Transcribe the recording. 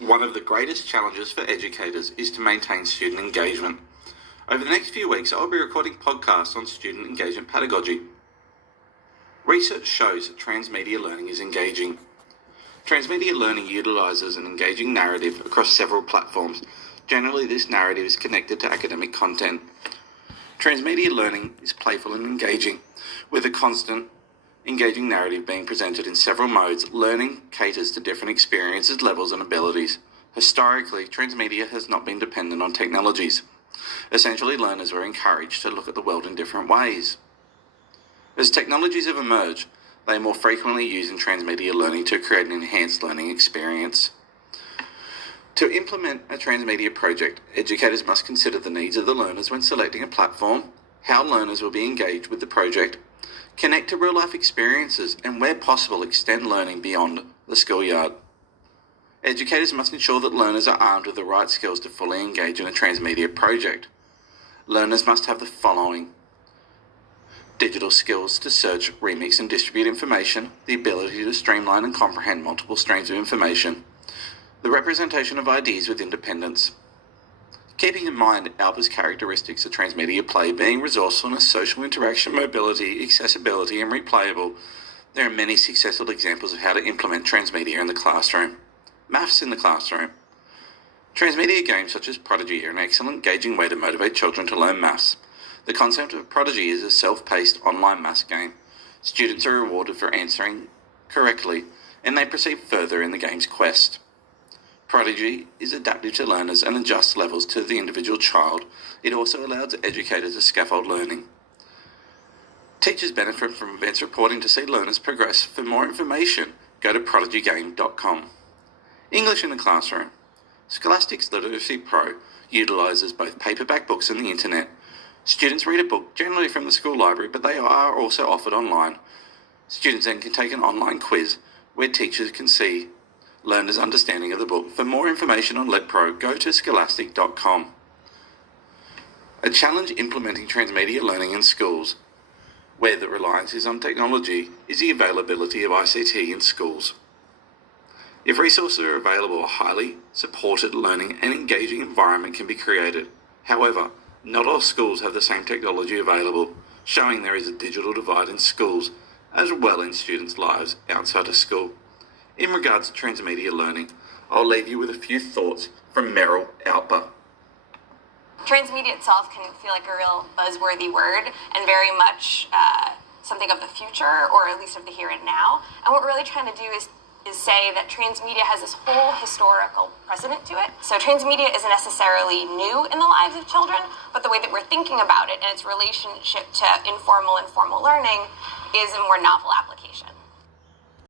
One of the greatest challenges for educators is to maintain student engagement. Over the next few weeks, I'll be recording podcasts on student engagement pedagogy. Research shows that transmedia learning is engaging. Transmedia learning utilises an engaging narrative across several platforms. Generally, this narrative is connected to academic content. Transmedia learning is playful and engaging, with a constant, engaging narrative being presented in several modes. Learning caters to different experiences, levels and abilities. Historically, transmedia has not been dependent on technologies. Essentially, learners were encouraged to look at the world in different ways. As technologies have emerged, they are more frequently used in transmedia learning to create an enhanced learning experience. To implement a transmedia project, educators must consider the needs of the learners when selecting a platform, how learners will be engaged with the project, connect to real-life experiences, and where possible, extend learning beyond the schoolyard. Educators must ensure that learners are armed with the right skills to fully engage in a transmedia project. Learners must have the following: digital skills to search, remix and distribute information, the ability to streamline and comprehend multiple streams of information, the representation of ideas with independence. Keeping in mind Alba's characteristics of transmedia play being resourcefulness, social interaction, mobility, accessibility and replayable, there are many successful examples of how to implement transmedia in the classroom. Maths in the classroom. Transmedia games such as Prodigy are an excellent engaging way to motivate children to learn maths. The concept of Prodigy is a self-paced online maths game. Students are rewarded for answering correctly, and they proceed further in the game's quest. Prodigy is adaptive to learners and adjusts levels to the individual child. It also allows educators to scaffold learning. Teachers benefit from events reporting to see learners progress. For more information, go to prodigygame.com. English in the classroom. Scholastic's Literacy Pro utilises both paperback books and the internet. Students read a book, generally from the school library, but they are also offered online. Students then can take an online quiz where teachers can see learners' understanding of the book. For more information on LitPro, go to scholastic.com. A challenge implementing transmedia learning in schools, where the reliance is on technology, is the availability of ICT in schools. If resources are available, a highly supported learning and engaging environment can be created. However, not all schools have the same technology available, showing there is a digital divide in schools, as well in students' lives outside of school. In regards to transmedia learning, I'll leave you with a few thoughts from Meryl Alper. Transmedia itself can feel like a real buzzworthy word and very much something of the future, or at least of the here and now. And what we're really trying to do is say that transmedia has this whole historical precedent to it. So transmedia isn't necessarily new in the lives of children, but the way that we're thinking about it and its relationship to informal and formal learning is a more novel application.